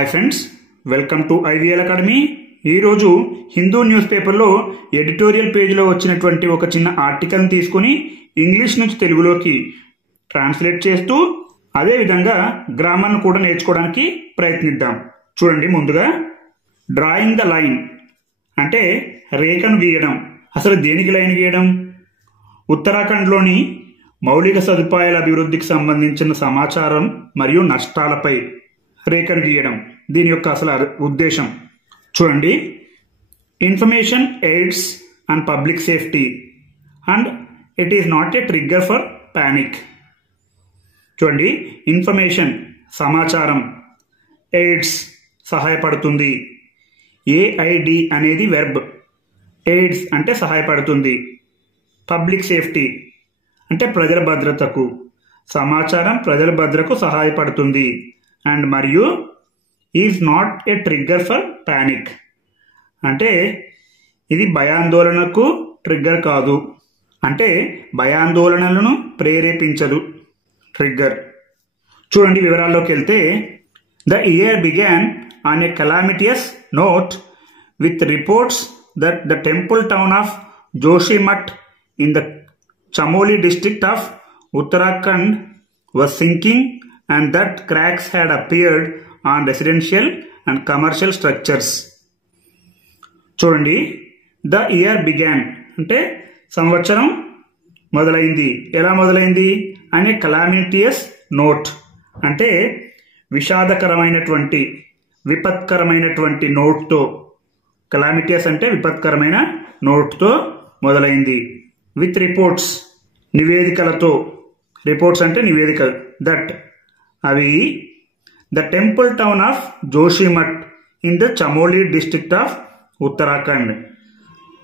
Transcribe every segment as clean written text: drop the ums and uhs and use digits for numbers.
Hi friends, welcome to IVL academy. ఈరోజు Hindu news పేపర్లో editorial పేజీలో వచ్చినటువంటి ఒక చిన్న ఆర్టికల్ని తీసుకుని ఇంగ్లీష్ నుంచి తెలుగులోకి ట్రాన్స్లేట్ చేస్తూ అదేవిధంగా గ్రామర్ను కూడా నేర్చుకోవడానికి ప్రయత్నిద్దాం. చూడండి, ముందుగా డ్రాయింగ్ ద లైన్ అంటే రేఖను గీయడం. అసలు దేనికి లైన్ గీయడం? ఉత్తరాఖండ్లోని మౌలిక సదుపాయాల అభివృద్ధికి సంబంధించిన సమాచారం మరియు నష్టాలపై రేఖను గీయడం దీని యొక్క అసలు ఉద్దేశం. చూడండి, information AIDS and public safety and it is not a trigger for panic. చూడండి, ఇన్ఫర్మేషన్ సమాచారం, ఎయిడ్స్ సహాయపడుతుంది, ఏఐడి అనేది వెర్బ్, ఎయిడ్స్ అంటే సహాయపడుతుంది, పబ్లిక్ సేఫ్టీ అంటే ప్రజల భద్రతకు, సమాచారం ప్రజల భద్రతకు సహాయపడుతుంది, అండ్ మరియు is not a trigger for panic అంటే ఇది భయాందోళనకు ట్రిగ్గర్ కాదు, అంటే భయాందోళనలను ప్రేరేపించదు ట్రిగ్గర్. చూడండి, వివరాల్లోకి వెళ్తే the year began on a calamitous note with reports that the temple town of Joshimath in the Chamoli district of Uttarakhand was sinking and that cracks had appeared on residential and commercial structures. చూడండి, the year began అంటే సంవత్సరం మొదలైంది. ఎలా మొదలైంది? అనే కలామిటియస్ note అంటే విషాదకరమైనటువంటి విపత్కరమైనటువంటి నోట్తో, కలామిటియస్ అంటే విపత్కరమైన నోట్తో మొదలైంది. విత్ రిపోర్ట్స్ నివేదికలతో, రిపోర్ట్స్ అంటే నివేదికలు, దట్ అవి the temple town of Joshimath in the Chamoli district of Uttarakhand,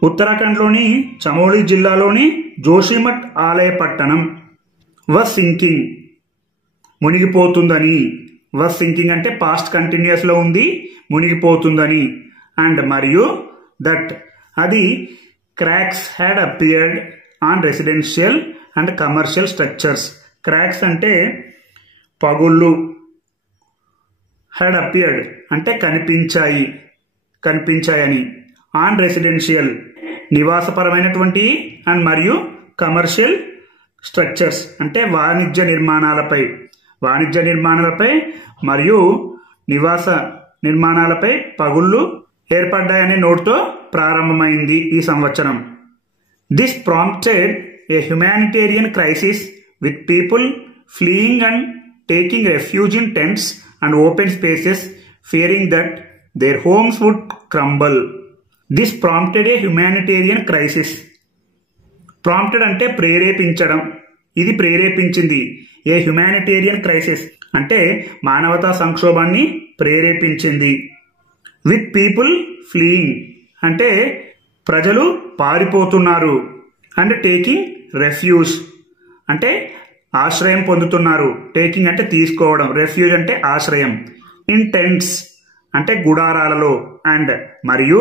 ఉత్తరాఖండ్లోని చమోలి జిల్లాలోని జోషిమఠ్ ఆలయ పట్టణం వాస్ సింకింగ్ మునిగిపోతుందని, వాస్ సింకింగ్ అంటే పాస్ట్ కంటిన్యూస్లో ఉంది, మునిగిపోతుందని, అండ్ మరియు దట్ అది cracks had appeared on residential and commercial structures. cracks అంటే పగుళ్ళు, had appeared అంటే కనిపించాయని, ఆన్ రెసిడెన్షియల్ నివాసపరమైనటువంటి, అండ్ మరియు కమర్షియల్ స్ట్రక్చర్స్ అంటే వాణిజ్య నిర్మాణాలపై మరియు నివాస నిర్మాణాలపై పగుళ్ళు ఏర్పడ్డాయనే నోట్తో ప్రారంభమైంది ఈ సంవత్సరం. This prompted a humanitarian crisis with people fleeing and taking refuge in tents and open spaces fearing that their homes would crumble. This prompted a humanitarian crisis. Prompted అంటే ప్రేరేపించడం, ఇది ప్రేరేపించింది. ఏ హ్యుమానిటేరియన్ క్రైసిస్ అంటే మానవతా సంక్షోభాన్ని ప్రేరేపించింది. విత్ పీపుల్ ఫ్లీయింగ్ అంటే ప్రజలు పారిపోతున్నారు, అండ్ టేకింగ్ రెఫ్యూజ్ అంటే ఆశ్రయం పొందుతున్నారు, టేకింగ్ అంటే తీసుకోవడం, రెఫ్యూజ్ అంటే ఆశ్రయం, ఇన్ టెంట్స్ అంటే గుడారాలలో, అండ్ మరియు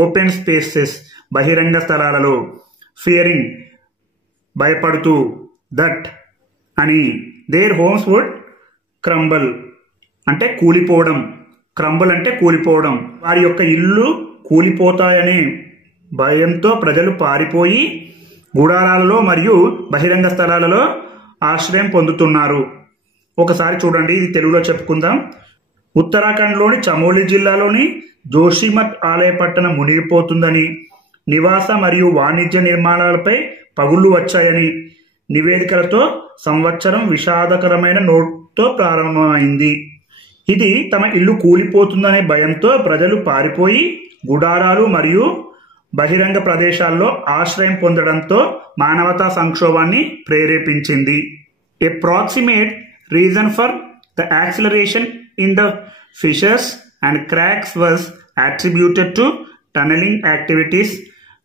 ఓపెన్ స్పేసెస్ బహిరంగ స్థలాలలో, ఫియరింగ్ భయపడుతూ, దట్ అని, దేర్ హోమ్స్ వుడ్ క్రంబల్ అంటే కూలిపోవడం, క్రంబల్ అంటే కూలిపోవడం, వారి యొక్క ఇల్లు కూలిపోతాయనే భయంతో ప్రజలు పారిపోయి గుడారాలలో మరియు బహిరంగ స్థలాలలో ఆశ్రయం పొందుతున్నారు. ఒకసారి చూడండి, ఇది తెలుగులో చెప్పుకుందాం. ఉత్తరాఖండ్లోని చమోలి జిల్లాలోని జోషిమఠ్ ఆలయ పట్టణం మునిగిపోతుందని, నివాస మరియు వాణిజ్య నిర్మాణాలపై పగుళ్లు వచ్చాయని నివేదికలతో సంవత్సరం విషాదకరమైన నోట్తో ప్రారంభమైంది. ఇది తమ ఇల్లు కూలిపోతుందనే భయంతో ప్రజలు పారిపోయి గుడారాలు మరియు బహిరంగ ప్రదేశాల్లో ఆశ్రయం పొందడంతో మానవతా సంక్షోభాన్ని ప్రేరేపించింది. A proximate reason for the acceleration in the fissures and cracks was attributed to tunnelling activities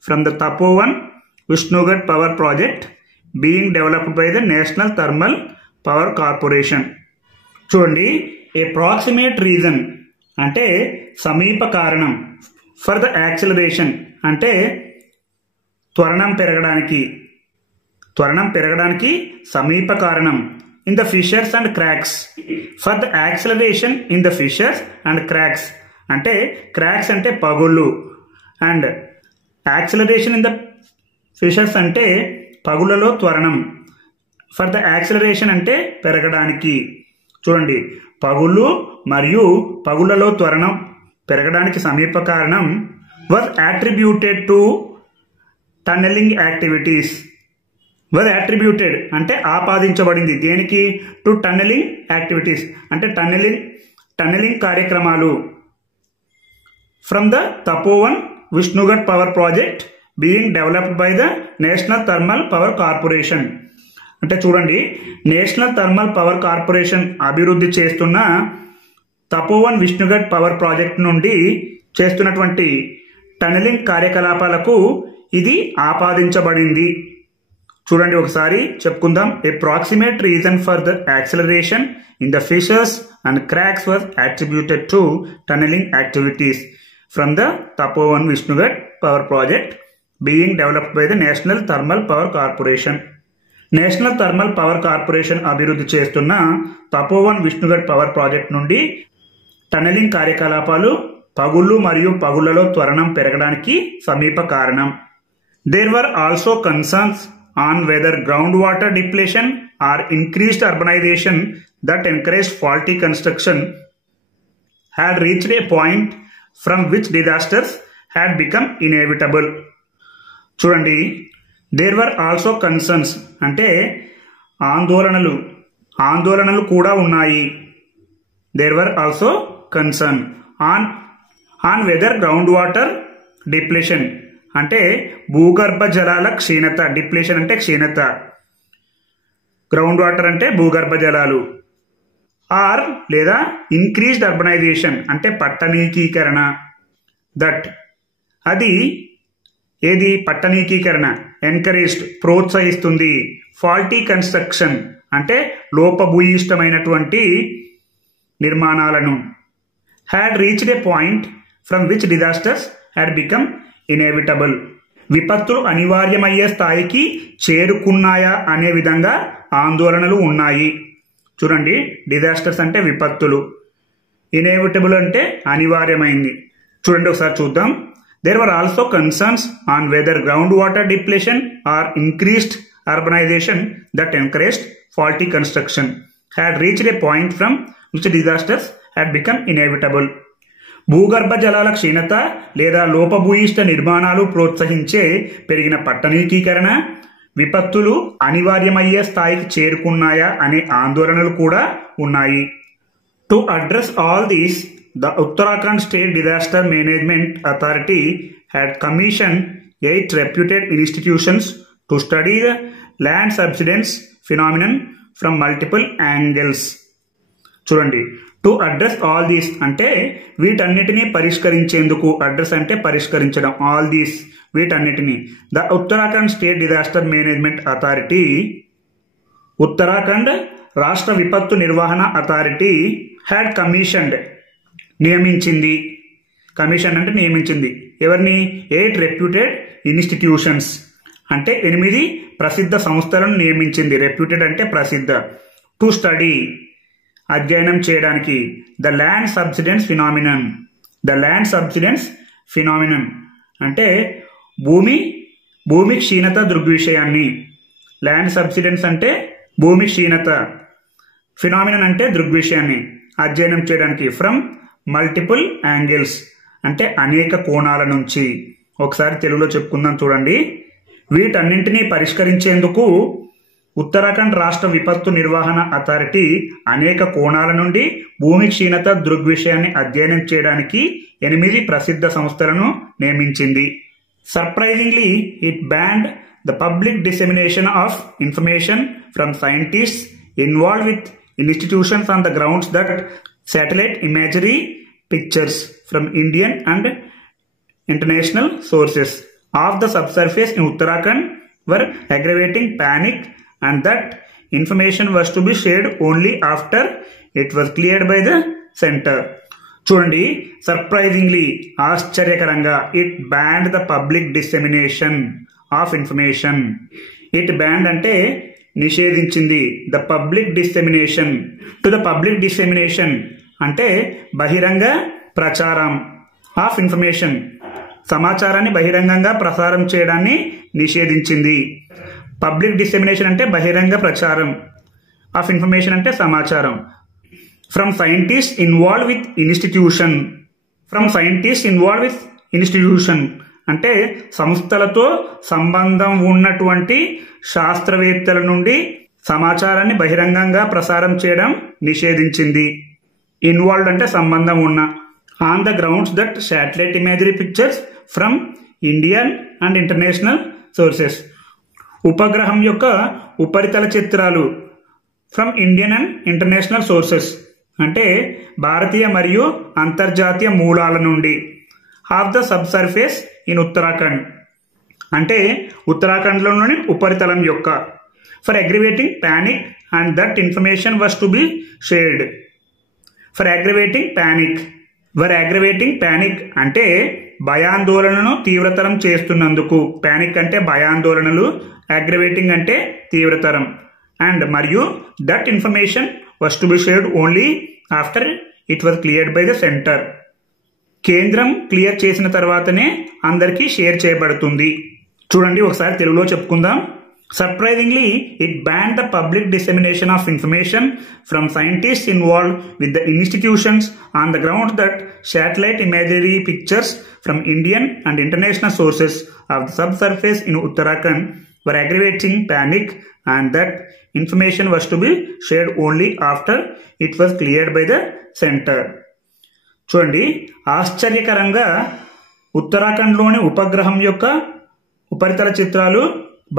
from the Tapovan Vishnugad power project being developed by the national thermal power corporation. చూడండి, ఏ ప్రాక్సిమేట్ రీజన్ అంటే సమీప కారణం, for the acceleration అంటే త్వరణం పెరగడానికి సమీప కారణం, in the fissures and cracks. For the acceleration in the fissures and cracks. అంటే cracks అంటే పగుళ్ళు and acceleration in the fissures అంటే పగుళ్ళలో త్వరణం. For the acceleration అంటే పెరగడానికి. చూడండి, పగుళ్ళు మరియు పగుళ్ళలో త్వరణం పెరగడానికి సమీప కారణం was attributed to tunneling activities. was attributed అంటే ఆపాదించబడింది దేనికి? టు టన్నెలింగ్ యాక్టివిటీస్ అంటే టన్నెలింగ్ కార్యక్రమాలు. From the Tapovan Vishnugad power project being developed by the national thermal power corporation. అంటే చూడండి, నేషనల్ థర్మల్ పవర్ కార్పొరేషన్ అభివృద్ధి చేస్తున్న తపోవన్ విష్ణుఘట్ పవర్ ప్రాజెక్ట్ నుండి చేస్తున్నటువంటి టన్నెలింగ్ కార్యకలాపాలకు ఇది ఆపాదించబడింది. చూడండి, ఒకసారి చెప్పుకుందాం. A proximate reason for the acceleration in the fissures and cracks was attributed to tunnelling activities from the Tapovan Vishnugad power project being developed by the national thermal power corporation. National thermal power corporation అభివృద్ధి చేస్తున్న Tapovan Vishnugad power project నుండి tunnelling కార్యకలాపాలు పగుళ్ళు మరియు పగుళ్లలో త్వరణం పెరగడానికి సమీప కారణం. There were also concerns on whether groundwater depletion or increased urbanization that encouraged faulty construction had reached a point from which disasters had become inevitable. చూడండి, there were also concerns అంటే ఆందోళనలు కూడా ఉన్నాయి. there were also concern on whether groundwater depletion అంటే భూగర్భ జలాల క్షీణత. Depletion అంటే క్షీణత, గ్రౌండ్ వాటర్ అంటే భూగర్భ జలాలు. ఆర్ లేదా ఇంక్రీజ్డ్ అర్బనైజేషన్ అంటే పట్టణీకీకరణ. దట్ అది ఏది? పట్టణీకీకరణ. ఎంకరేజ్డ్ ప్రోత్సహిస్తుంది. ఫాల్టీ కన్స్ట్రక్షన్ అంటే లోపభూయిష్టమైనటువంటి నిర్మాణాలను. Had reached A point from which disasters had become inevitable. విపత్తులు అనివార్యమయ్యే స్థాయికి చేరుకున్నాయా అనే విధంగా ఆందోళనలు ఉన్నాయి. చూడండి, డిజాస్టర్స్ అంటే విపత్తులు, ఇన్ఎవిటబుల్ అంటే అనివార్యమైంది. చూడండి, ఒకసారి చూద్దాం. There were also concerns on whether ground water depletion or increased urbanisation that encouraged faulty construction had reached a point from which disasters had become inevitable. భూగర్భ జలాల క్షీణత లేదా లోపభూయిష్ట నిర్మాణాలు ప్రోత్సహించే పెరిగిన పట్టణీకీకరణ విపత్తులు అనివార్యమయ్యే స్థాయికి చేరుకున్నాయా అనే ఆందోళనలు కూడా ఉన్నాయి. To address all these, the Uttarakhand state disaster management authority had commission 8 reputed institutions to study the land subsidence phenomenon from multiple angles. చూడండి, టు అడ్రస్ ఆల్ దీస్ అంటే వీటన్నిటినీ పరిష్కరించేందుకు. అడ్రస్ అంటే పరిష్కరించడం. ఆల్ దీస్ వీటన్నిటినీ. The Uttarakhand state disaster management authority, Uttarakhand రాష్ట్ర విపత్తు నిర్వహణ అథారిటీ హ్యాడ్ కమిషన్డ్ నియమించింది. కమిషన్ అంటే నియమించింది. ఎవరిని? 8 రెప్యూటెడ్ ఇన్స్టిట్యూషన్స్ అంటే 8 ప్రసిద్ధ సంస్థలను నియమించింది. రెప్యూటెడ్ అంటే ప్రసిద్ధ. టు స్టడీ అధ్యయనం చేయడానికి. The land subsidence phenomenon. The land subsidence phenomenon అంటే భూమి క్షీణత దృగ్విషయాన్ని. ల్యాండ్ సబ్సిడెన్స్ అంటే భూమి క్షీణత, ఫినామినన్ అంటే దృగ్విషయాన్ని అధ్యయనం చేయడానికి. ఫ్రమ్ మల్టిపుల్ యాంగిల్స్ అంటే అనేక కోణాల నుంచి. ఒకసారి తెలుగులో చెప్పుకుందాం చూడండి. వీటన్నింటినీ పరిష్కరించేందుకు ఉత్తరాఖండ్ రాష్ట్ర విపత్తు నిర్వహణ అథారిటీ అనేక కోణాల నుండి భూమి క్షీణత దృగ్విషయాన్ని అధ్యయనం చేయడానికి 8 ప్రసిద్ధ సంస్థలను నియమించింది. Surprisingly it banned the public dissemination of information from scientists involved with institutions on the grounds that satellite imagery pictures from Indian and international sources of the subsurface in Uttarakhand were aggravating panic, and that information was to be shared only after it was cleared by the center. చూడండి, surprisingly ఆశ్చర్యకరంగా it banned the public dissemination of information. It banned అంటే నిషేధించింది. The public dissemination to the public dissemination అంటే బహిరంగ ప్రచారం of information, సమాచారాన్ని బహిరంగంగా ప్రసారం చేయడాన్ని నిషేధించింది. పబ్లిక్ డిసెమినేషన్ అంటే బహిరంగ ప్రచారం, ఆఫ్ ఇన్ఫర్మేషన్ అంటే సమాచారం. From scientist involve with institution, from scientist involve with institution అంటే సంస్థలతో సంబంధం ఉన్నటువంటి శాస్త్రవేత్తల నుండి సమాచారాన్ని బహిరంగంగా ప్రసారం చేయడం నిషేధించింది. ఇన్వాల్వ్డ్ అంటే సంబంధం ఉన్న. On the grounds that satellite imagery pictures from Indian and international sources, ఉపగ్రహం యొక్క ఉపరితల చిత్రాలు from Indian and international sources అంటే భారతీయ మరియు అంతర్జాతీయ మూలాల నుండి. Of the sub surface in Uttarakhand అంటే ఉత్తరాఖండ్లోని ఉపరితలం యొక్క. For aggravating panic and that information was to be shared. For aggravating panic అంటే భయాందోళనను తీవ్రతరం చేస్తున్నందుకు. ప్యానిక్ అంటే భయాందోళనలు, అగ్రివేటింగ్ అంటే తీవ్రతరం. అండ్ మరియు that information was to be shared only after it was cleared by the centre. కేంద్రం క్లియర్ చేసిన తర్వాతనే అందరికీ షేర్ చేయబడుతుంది. చూడండి ఒకసారి తెలుగులో చెప్పుకుందాం. Surprisingly, it banned the public dissemination of information from scientists involved with the institutions on the grounds that satellite imagery pictures from Indian and international sources of the subsurface in Uttarakhand were aggravating panic and that information was to be shared only after it was cleared by the center. చూడండి, ఆశ్చర్యకరంగా ఉత్తరాఖండ్లోని ఉపగ్రహం యొక్క ఉపరితల చిత్రాలు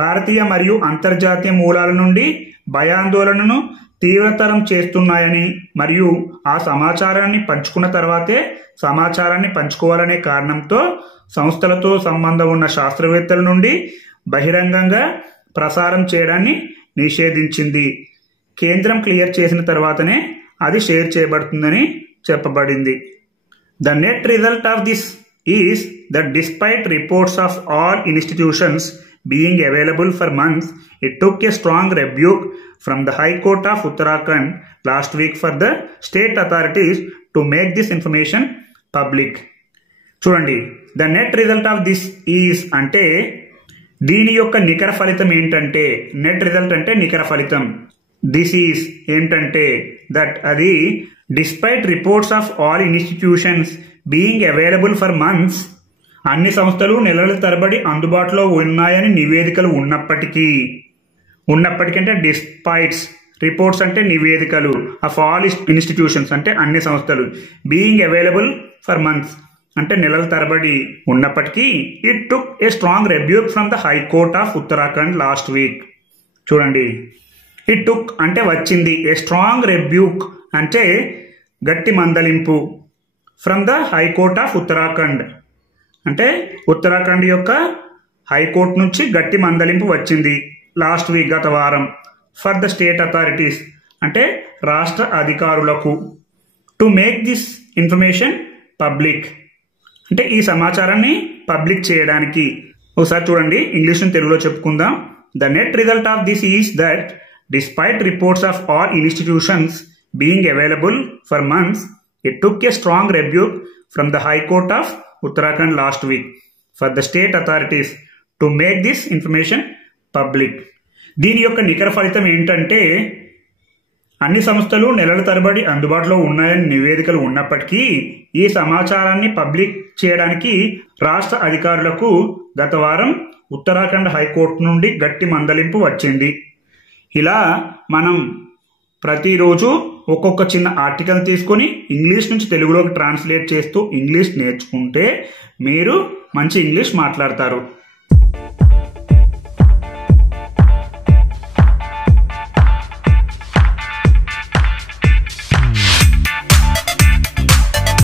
భారతీయ మరియు అంతర్జాతీయ మూలాల నుండి భయాందోళనను తీవ్రతరం చేస్తున్నాయని మరియు ఆ సమాచారాన్ని పంచుకున్న తర్వాతే సమాచారాన్ని పంచుకోవాలనే కారణంతో సంస్థలతో సంబంధం ఉన్న శాస్త్రవేత్తల నుండి బహిరంగంగా ప్రసారం చేయడాన్ని నిషేధించింది. కేంద్రం క్లియర్ చేసిన తర్వాతనే అది షేర్ చేయబడుతుందని చెప్పబడింది. The net result of this is that despite reports of all institutions being available for months, it took a strong rebuke from the High Court of Uttarakhand last week for the state authorities to make this information public. చూడండి, the net result of this is అంటే దీని యొక్క నికర ఫలితం ఏంటంటే, net result అంటే నికర ఫలితం. దిస్ ఈజ్ ఏంటంటే దట్ అది despite reports of all institutions being available for months, అన్ని సంస్థలు నెలల తరబడి అందుబాటులో ఉన్నాయని నివేదికలు ఉన్నప్పటికీ అంటే డిస్పైట్స్, రిపోర్ట్స్ అంటే నివేదికలు, ఆఫ్ ఆల్ ఇన్స్టిట్యూషన్స్ అంటే అన్ని సంస్థలు, బీయింగ్ అవైలబుల్ ఫర్ మంత్స్ అంటే నెలల తరబడి ఉన్నప్పటికీ, it took a strong rebuke from the high court of Uttarakhand last week. చూడండి, ఇట్ టుక్ అంటే వచ్చింది, ఏ స్ట్రాంగ్ రెబ్యూక్ అంటే గట్టి మందలింపు, from the high court of Uttarakhand అంటే ఉత్తరాఖండ్ యొక్క హైకోర్టు నుంచి గట్టి మందలింపు వచ్చింది లాస్ట్ వీక్, గత వారం. ఫర్ ద స్టేట్ అథారిటీస్ అంటే రాష్ట్ర అధికారులకు, to make this information public అంటే ఈ సమాచారాన్ని పబ్లిక్ చేయడానికి. ఒకసారి చూడండి, ఇంగ్లీష్ ని తెలుగులో చెప్పుకుందాం. The net result of this is that despite reports of all institutions being available for months, it took a strong rebuke from the High Court of Uttarakhand last week for the state authorities to make this information public. దీని యొక్క నికర ఫలితం ఏంటంటే, అన్ని సంస్థలు నెలల తరబడి అందుబాటులో ఉన్నాయని నివేదికలు ఉన్నప్పటికీ ఈ సమాచారాన్ని పబ్లిక్ చేయడానికి రాష్ట్ర అధికారులకు గత వారం ఉత్తరాఖండ్ హైకోర్టు నుండి గట్టి మందలింపు వచ్చింది. ఇలా మనం ప్రతిరోజు ఒక్కొక్క చిన్న ఆర్టికల్ తీసుకొని ఇంగ్లీష్ నుంచి తెలుగులోకి ట్రాన్స్లేట్ చేస్తూ ఇంగ్లీష్ నేర్చుకుంటే మీరు మంచి ఇంగ్లీష్ మాట్లాడతారు.